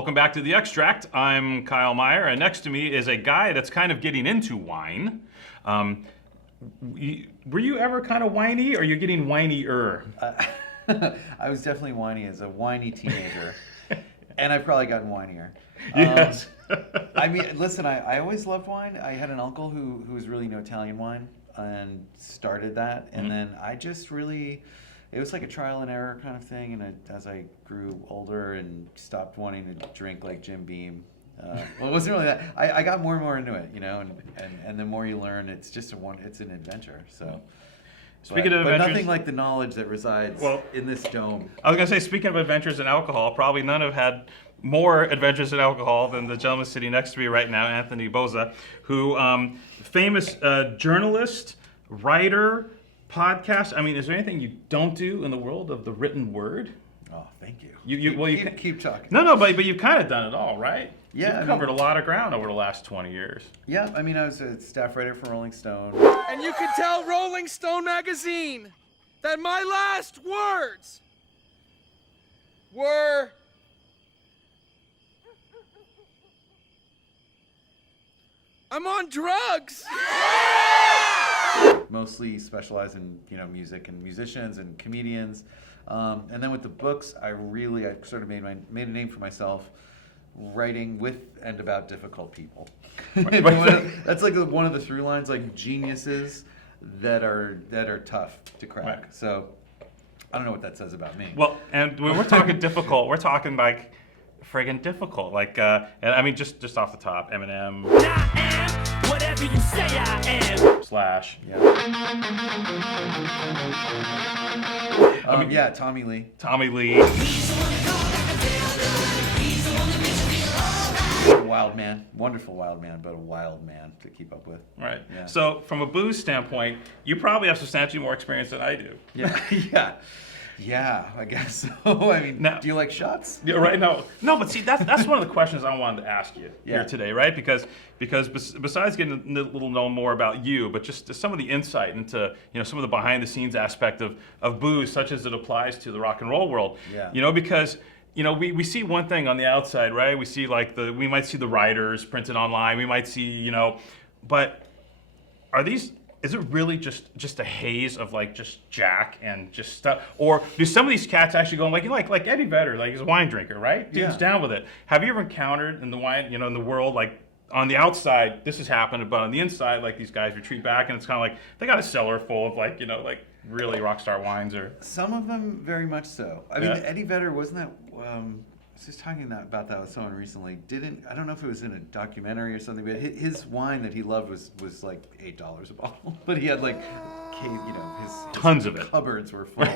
Welcome back to The Extract. I'm Kyle Meyer, and next to me is a guy that's kind of getting into wine. Were you ever kind of whiny, or are you getting whinier? I was definitely whiny as a whiny teenager, and I've probably gotten whinier. Yes. I mean, listen, I always loved wine. I had an uncle who was really into Italian wine and started that, and then I just really, it was like a trial and error kind of thing, and as I grew older and stopped wanting to drink like Jim Beam, well, it wasn't really that. I got more and more into it, you know, and the more you learn, it's just it's an adventure. So. Speaking of adventures, nothing like the knowledge that resides in this dome. I was going to say, speaking of adventures in alcohol, probably none have had more adventures in alcohol than the gentleman sitting next to me right now, Anthony Bozza, who famous journalist, writer, podcast. I mean, is there anything you don't do in the world of the written word? Oh, thank you. You keep talking. No, but you've kind of done it all, right? Yeah, You've covered a lot of ground over the last 20 years. Yeah, I mean, I was a staff writer for Rolling Stone. And you can tell Rolling Stone magazine that my last words were I'm on drugs. Mostly specialize in, music and musicians and comedians. And then with the books, I sort of made a name for myself writing with and about difficult people. That's like one of the through lines, like geniuses that are tough to crack. Right. So I don't know what that says about me. Well, and when we're talking difficult, we're talking like friggin' difficult. Like, and I mean, just off the top, Eminem. I am whatever you say I am. Slash. Yeah. Tommy Lee. Tommy Lee. Wild man, wonderful wild man, but a wild man to keep up with. Right. Yeah. So from a booze standpoint, you probably have substantially more experience than I do. Yeah. Yeah, I guess so. I mean, do you like shots? Yeah, right. No, but see, that's one of the questions I wanted to ask you here today, right? Because besides getting a little know more about you, but just some of the insight into some of the behind the scenes aspect of booze, such as it applies to the rock and roll world. Yeah. Because we see one thing on the outside, right? We see we might see the writers printed online. We might see but is it really just a haze of like just Jack and just stuff, or do some of these cats actually go like Eddie Vedder, like he's a wine drinker, right? Dude's down with it. Have you ever encountered in the wine, in the world, like on the outside this is happening, but on the inside, like these guys retreat back and it's kind of like they got a cellar full of like really rock star wines, or some of them very much so. I mean, Eddie Vedder, wasn't that? I was just talking about that with someone recently. I don't know if it was in a documentary or something, but his wine that he loved was like $8 a bottle. But he had like, his tons of it. Cupboards were full.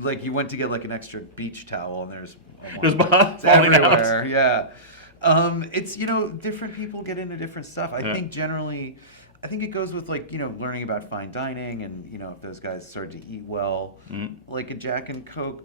like you went to get like an extra beach towel, and there's bottles everywhere. Out. Yeah. It's different people get into different stuff. I think generally, it goes with learning about fine dining, and if those guys start to eat well, like a Jack and Coke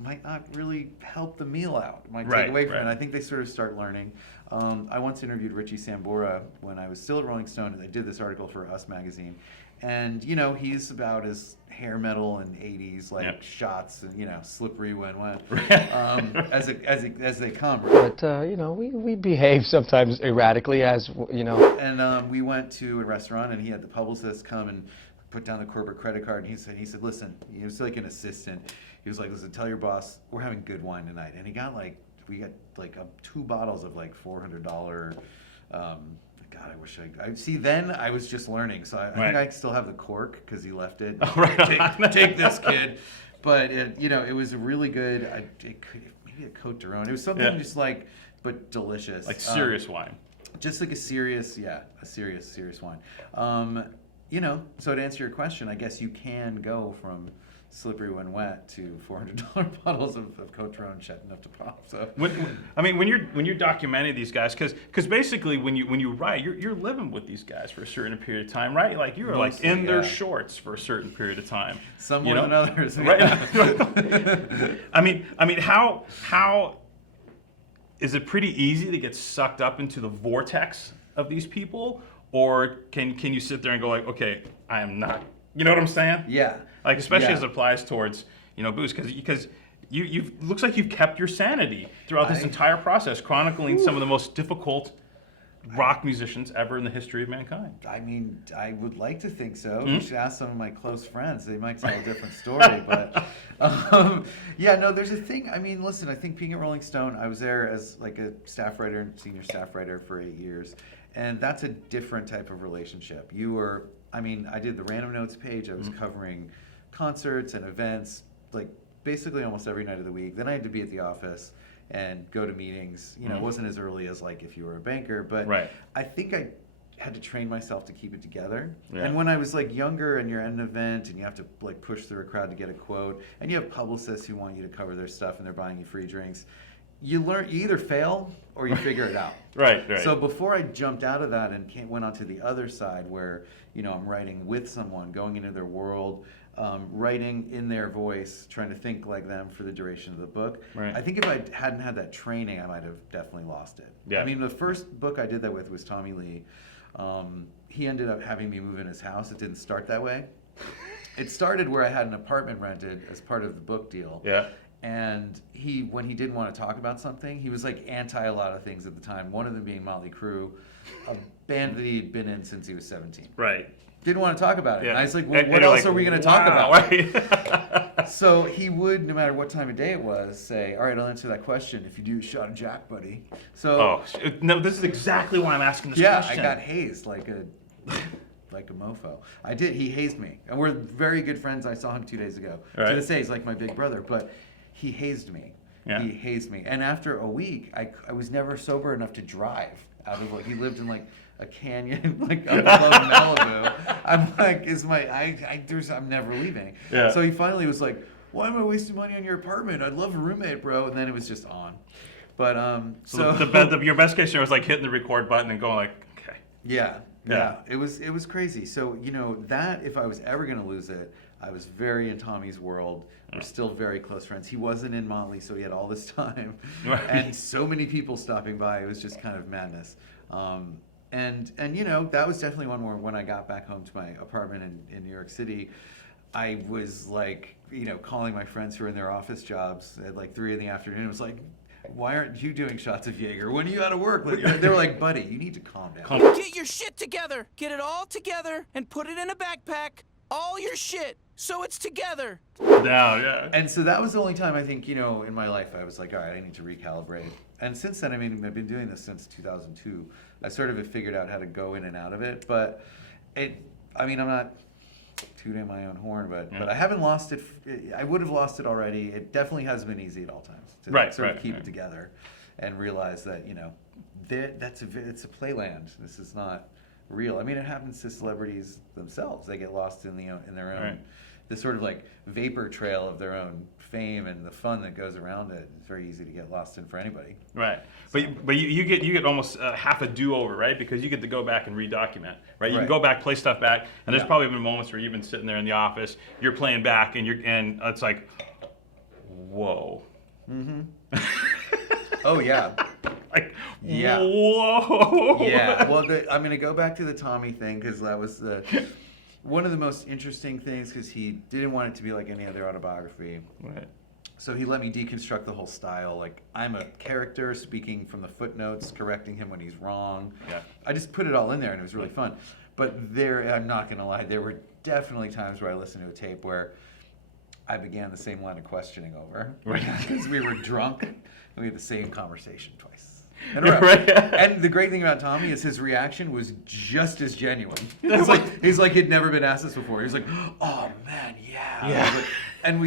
might not really help the meal out. It might take away from it. I think they sort of start learning. I once interviewed Richie Sambora when I was still at Rolling Stone, and I did this article for Us magazine. And he's about as hair metal and 80s shots and slippery when as they come. But we behave sometimes erratically, as And we went to a restaurant, and he had the publicist come and put down the corporate credit card, and he said, listen, he was like an assistant. He was like, listen, tell your boss we're having good wine tonight. And we got 2 bottles of like $400. God, I wish I see. Then I was just learning, so I think I still have the cork because he left it. Oh, right. Take this, kid. But it was really good. Maybe a Côte d'Aron. It was something just but delicious. Like serious wine. Just like a serious wine. So to answer your question, I guess you can go from slippery when wet to $400 bottles of Côte d'Aron shut enough to pop. So when you're documenting these guys, because basically when you write, you're living with these guys for a certain period of time, right? Like you're Mostly, like in their shorts for a certain period of time. Some more than others. Right? I mean, how is it pretty easy to get sucked up into the vortex of these people, or can you sit there and go like, okay, I am not. You know what I'm saying? Yeah. Like especially as it applies towards booze, because you've looks like you've kept your sanity throughout this entire process, chronicling some of the most difficult rock musicians ever in the history of mankind. I mean, I would like to think so. You should ask some of my close friends. They might tell a different story. But yeah, no, there's a thing. I mean, listen, I think being at Rolling Stone, I was there as like a staff writer and senior staff writer for 8 years. And that's a different type of relationship. I did the Random Notes page. I was covering concerts and events, like basically almost every night of the week. Then I had to be at the office and go to meetings. It wasn't as early as like if you were a banker, but I think I had to train myself to keep it together. Yeah. And when I was like younger and you're at an event and you have to like push through a crowd to get a quote, and you have publicists who want you to cover their stuff and they're buying you free drinks, you either fail or you figure it out. Right. So before I jumped out of that and went onto the other side where, I'm writing with someone, going into their world, writing in their voice, trying to think like them for the duration of the book. Right. I think if I hadn't had that training, I might have definitely lost it. Yeah. I mean, the first book I did that with was Tommy Lee. He ended up having me move in his house. It didn't start that way. It started where I had an apartment rented as part of the book deal. Yeah. And when he didn't want to talk about something, he was like anti a lot of things at the time. One of them being Motley Crue, a band that he'd been in since he was 17. Right. Didn't want to talk about it. Yeah. And I was like, well, what else are we going to talk about? Right. So he would, no matter what time of day it was, say, all right, I'll answer that question if you do a shot of Jack, buddy. So, no, this is exactly why I'm asking this question. Yeah, I got hazed like a mofo. I did. He hazed me. And we're very good friends. I saw him 2 days ago. Right. To this day, he's like my big brother. But he hazed me. Yeah. He hazed me. And after a week, I was never sober enough to drive out of he lived in like a canyon, like above Malibu. I'm like, I'm never leaving. Yeah. So he finally was like, why am I wasting money on your apartment? I'd love a roommate, bro. And then it was just on. But so your best case scenario was like hitting the record button and going like, okay. Yeah. It was crazy. So that if I was ever gonna lose it, I was very in Tommy's world. We're still very close friends. He wasn't in Motley, so he had all this time, and so many people stopping by. It was just kind of madness. And that was definitely one where when I got back home to my apartment in New York City, I was like, calling my friends who were in their office jobs at like 3 PM. It was like, why aren't you doing shots of Jaeger? When are you out of work? They were like, buddy, you need to calm down. Get your shit together. Get it all together and put it in a backpack. All your shit. So it's together. Yeah. And so that was the only time I think, in my life I was like, all right, I need to recalibrate. And since then, I've been doing this since 2002. I sort of have figured out how to go in and out of it. But I'm not tooting my own horn, but I haven't lost it. I would have lost it already. It definitely hasn't been easy at all times to keep it together and realize that, it's a playland. This is not real. It happens to celebrities themselves. They get lost in their own, this sort of like vapor trail of their own fame and the fun that goes around it. It's very easy to get lost in for anybody. Right. So. But you get almost half a do-over, right? Because you get to go back and redocument, right? You can go back, play stuff back, and there's probably been moments where you've been sitting there in the office, you're playing back, and it's like, whoa. Mm-hmm. Oh yeah. Like, yeah. Whoa. Yeah. Well, I'm going to go back to the Tommy thing because that was one of the most interesting things because he didn't want it to be like any other autobiography. Right. So he let me deconstruct the whole style. Like, I'm a character speaking from the footnotes, correcting him when he's wrong. Yeah. I just put it all in there and it was really fun. But I'm not going to lie, there were definitely times where I listened to a tape where I began the same line of questioning over. Right. Because we were drunk and we had the same conversation twice. Right. And the great thing about Tommy is his reaction was just as genuine. He's like he'd never been asked this before. He was like, "Oh man, yeah." Yeah. And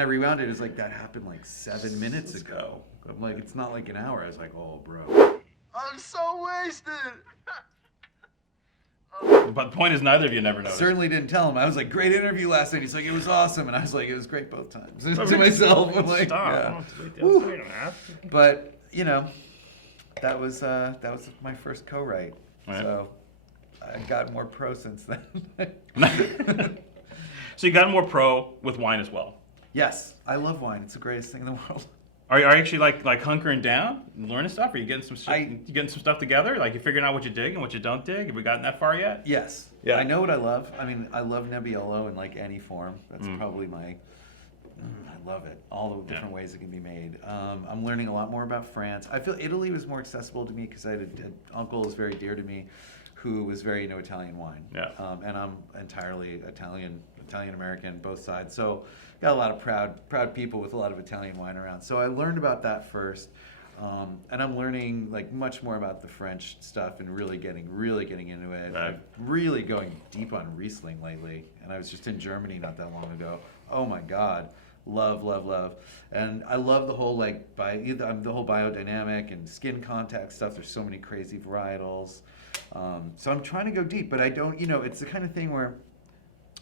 I rewound it. It's like that happened like 7 minutes ago. I'm like, it's not like an hour. I was like, "Oh, bro, I'm so wasted." But the point is, neither of you never noticed. Certainly didn't tell him. I was like, "Great interview last night." He's like, "It was awesome," and I was like, "It was great both times." To myself, I'm like, "Yeah." But that was my first co-write. Right. So I got more pro since then. So you got more pro with wine as well. Yes, I love wine. It's the greatest thing in the world. Are you actually like hunkering down and learning stuff? Are you getting some stuff together? Like you figuring out what you dig and what you don't dig? Have we gotten that far yet? Yes. Yeah. I know what I love. I love Nebbiolo in like any form. That's probably I love it. All the different ways it can be made. I'm learning a lot more about France. I feel Italy was more accessible to me because I had an uncle who's very dear to me who was very into Italian wine. Yeah. And I'm entirely Italian American, both sides. So got a lot of proud people with a lot of Italian wine around. So I learned about that first. And I'm learning like much more about the French stuff and really getting into it. Right. I'm really going deep on Riesling lately. And I was just in Germany not that long ago. Oh my God. Love. And I love the whole the whole biodynamic and skin contact stuff. There's so many crazy varietals. So I'm trying to go deep, but I don't, it's the kind of thing where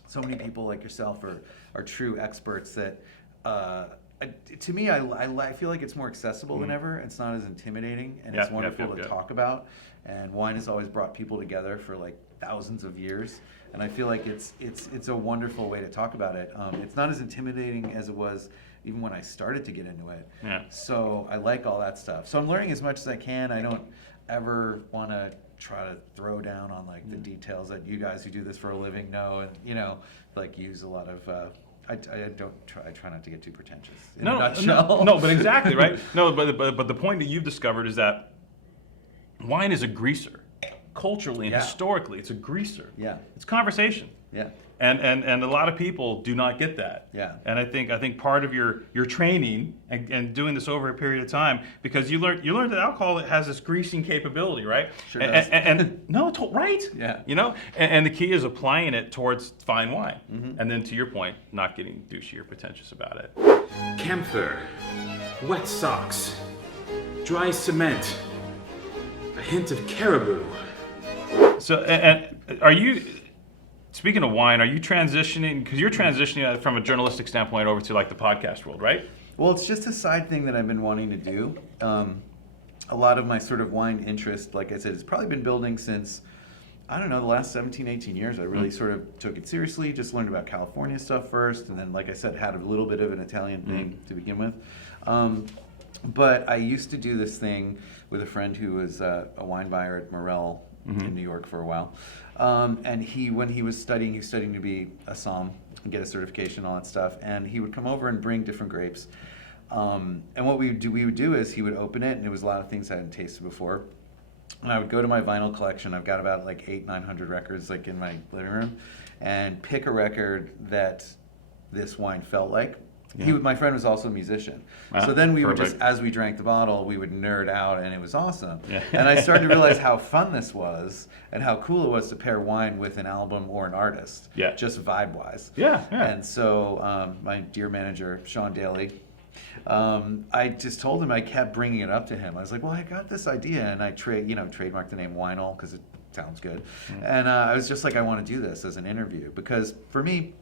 so many people like yourself are true experts that, to me, I feel like it's more accessible than ever. It's not as intimidating, and it's wonderful to talk about. And wine has always brought people together for like thousands of years, and I feel like it's a wonderful way to talk about it. It's not as intimidating as it was even when I started to get into it. Yeah. So I like all that stuff. So I'm learning as much as I can. I don't ever want to try to throw down on like the details that you guys who do this for a living know, and like use a lot of. I try not to get too pretentious. In a nutshell. No, but exactly, right? No, but the point that you've discovered is that wine is a greaser. Culturally and historically, it's a greaser. Yeah. It's conversation. Yeah. And a lot of people do not get that. Yeah. And I think part of your training and doing this over a period of time, because you learned that alcohol has this greasing capability, right? Sure does. Right? Yeah. And the key is applying it towards fine wine. Mm-hmm. And then to your point, not getting douchey or pretentious about it. Camphor, wet socks, dry cement, a hint of caribou. So, and are you, speaking of wine, are you transitioning, because you're transitioning from a journalistic standpoint over to like the podcast world, right? Well, it's just a side thing that I've been wanting to do. A lot of my sort of wine interest, like I said, it's probably been building since, I don't know, the last 17, 18 years. I really sort of took it seriously, just learned about California stuff first, and then, like I said, had a little bit of an Italian thing to begin with. But I used to do this thing with a friend who was a wine buyer at Morel in New York for a while. And when he was studying to be a somm and get a certification, all that stuff. And he would come over and bring different grapes. And what we would do is he would open it, and it was a lot of things I hadn't tasted before. And I would go to my vinyl collection. I've got about like 800-900 records like in my living room, and pick a record that this wine felt like. Yeah. My friend was also a musician. So then we would just, as we drank the bottle, we would nerd out, and it was awesome. Yeah. And I started to realize how fun this was and how cool it was to pair wine with an album or an artist, just vibe-wise. Yeah. And so my dear manager, Sean Daly, I just told him, I kept bringing it up to him. I was like, well, I got this idea, and I trademarked the name Winyl because it sounds good. And I was just like, I want to do this as an interview because for me,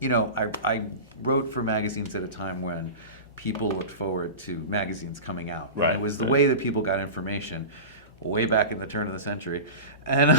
I wrote for magazines at a time when people looked forward to magazines coming out. Right. And it was the way that people got information way back in the turn of the century. And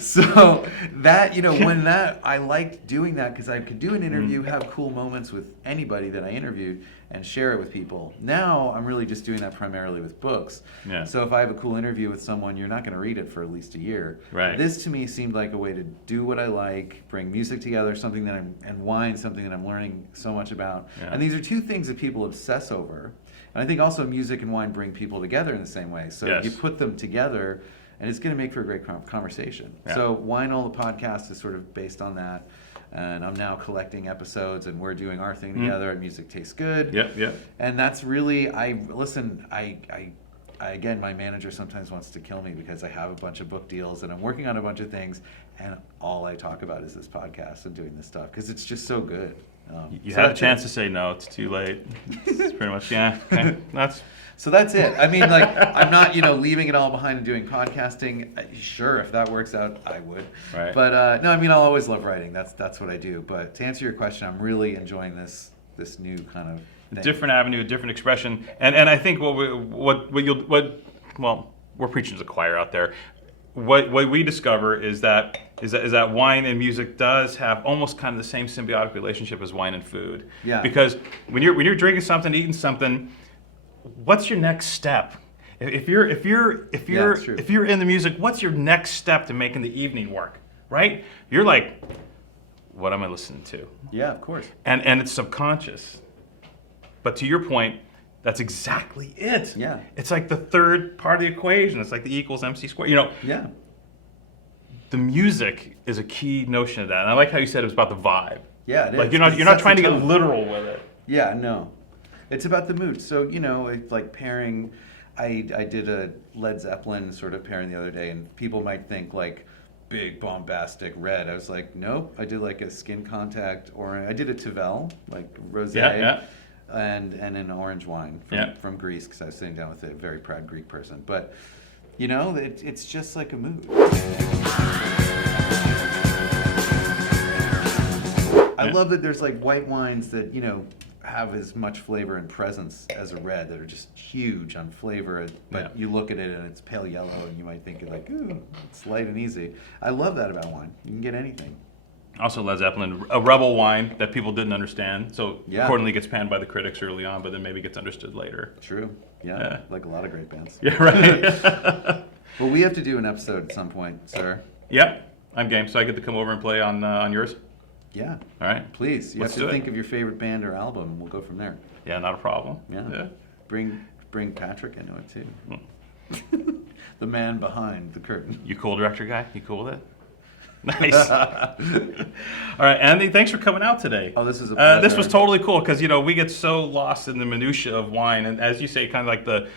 so that, I liked doing that because I could do an interview, have cool moments with anybody that I interviewed and share it with people. Now I'm really just doing that primarily with books. Yeah. So if I have a cool interview with someone, you're not going to read it for at least a year. Right. This to me seemed like a way to do what I like, bring music together, and wine, something that I'm learning so much about. Yeah. And these are two things that people obsess over. And I think also music and wine bring people together in the same way. So you put them together, and it's going to make for a great conversation. Yeah. So Winyl, the podcast, is sort of based on that. And I'm now collecting episodes, and we're doing our thing together at Music Tastes Good. Yep. And that's really, again, my manager sometimes wants to kill me because I have a bunch of book deals, and I'm working on a bunch of things, and all I talk about is this podcast and doing this stuff because it's just so good. You had a chance to say no. It's too late. It's pretty much, Okay. So that's it. I mean, like, I'm not, leaving it all behind and doing podcasting. Sure, if that works out, I would. Right. But no, I mean, I'll always love writing. That's what I do. But to answer your question, I'm really enjoying this new kind of thing. A different avenue, a different expression, and I think we're preaching to the choir out there. What we discover is that wine and music does have almost kind of the same symbiotic relationship as wine and food. Yeah. Because when you're drinking something, eating something, what's your next step? If you're in the music, what's your next step to making the evening work? Right? You're like, what am I listening to? Yeah, of course. And it's subconscious. But to your point, that's exactly it. Yeah. It's like the third part of the equation. It's like the E equals MC squared. You know, Yeah. the music is a key notion of that. And I like how you said it was about the vibe. Yeah, it Like is. you're not It you're not sets trying to the get tone. literal with it. Yeah, no. It's about the mood. So, you know, it's like pairing. I did a Led Zeppelin sort of pairing the other day, and people might think like big bombastic red. I was like, nope. I did like a skin contact orange. I did a Tavel, like rosé, Yeah. and an orange wine from Greece, because I was sitting down with a very proud Greek person. But, you know, it's just like a mood. I love that there's like white wines that, you know, have as much flavor and presence as a red, that are just huge on flavor, but you look at it and it's pale yellow and you might think like, ooh, it's light and easy. I love that about wine. You can get anything. Also, Led Zeppelin, a rebel wine that people didn't understand, so Yeah. accordingly gets panned by the critics early on, but then maybe gets understood later. True. Yeah. Like a lot of great bands. Yeah, right. Well, we have to do an episode at some point, sir. Yep, I'm game. So I get to come over and play on yours. Yeah. All right. Please. You Let's have do to it. think of your favorite band or album, and we'll go from there. Yeah, not a problem. Yeah. Bring Patrick into it too. The man behind the curtain. You cool, director guy? You cool with it? Nice. All right, Andy, thanks for coming out today. Oh, this was a pleasure. This was totally cool because, you know, we get so lost in the minutia of wine, and as you say, kind of like the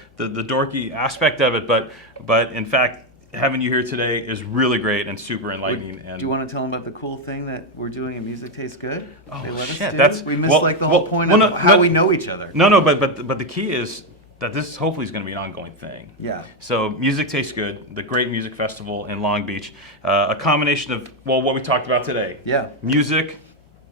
dorky aspect of it. But in fact, having you here today is really great and super enlightening. And Do you want to tell them about the cool thing that we're doing at Music Tastes Good? Oh, They let us shit, do? that's- We missed well- like the whole well- point well, of no, how no- we know each other. No, but the key is that this hopefully is going to be an ongoing thing. Yeah. So Music Tastes Good, the great music festival in Long Beach, a combination of, well, what we talked about today. Yeah. Music,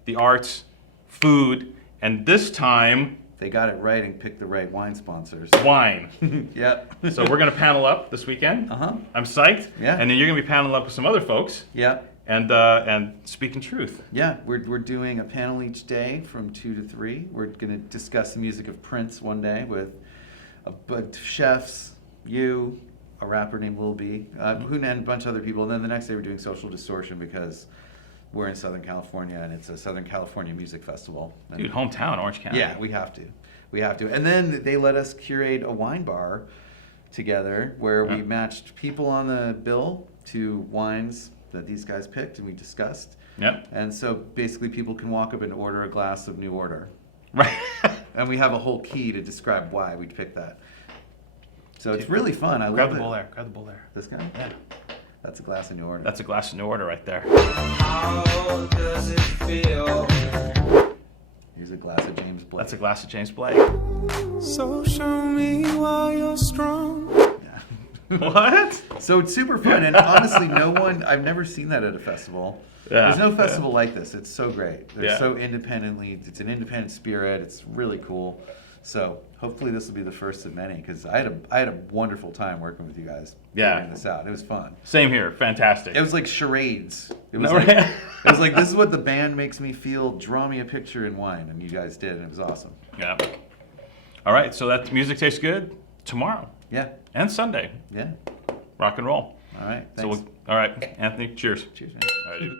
the arts, food, and this time, They got it right and picked the right wine sponsors. wine. Yep. So we're going to panel up this weekend. Uh-huh. I'm psyched. Yeah. And then you're going to be paneling up with some other folks Yep. and speaking truth. Yeah, we're doing a panel each day from 2 to 3. We're going to discuss the music of Prince one day with a bunch of chefs, you, a rapper named Lil B, and a bunch of other people. And then the next day we're doing Social Distortion because we're in Southern California and it's a Southern California music festival. And Dude, hometown, Orange County. yeah, we have to. We have to. And then they let us curate a wine bar together where we matched people on the bill to wines that these guys picked and we discussed. Yep. And so basically people can walk up and order a glass of New Order. Right. And we have a whole key to describe why we picked that. So it's really fun. I Grab love the bowl it. there. Grab the bowl there. This guy? Yeah. That's a glass of New Order. That's a glass of New Order right there. Here's a glass of James Blake. That's a glass of James Blake. So show me why you're strong. What? So it's super fun, and honestly, I've never seen that at a festival. Yeah, There's no festival like this. It's so great. They're Yeah. so it's an independent spirit. It's really cool. So hopefully this will be the first of many, because I had a wonderful time working with you guys. Yeah. Figuring this out. It was fun. Same here. Fantastic. It was like charades. It was No, like right? it was like, this is what the band makes me feel. Draw me a picture in wine, and you guys did, and it was awesome. Yeah. All right. So that Music Tastes Good tomorrow Yeah, and Sunday. yeah. Rock and roll. All right. So Thanks. all right, Anthony. Cheers. Cheers, man. All right, dude.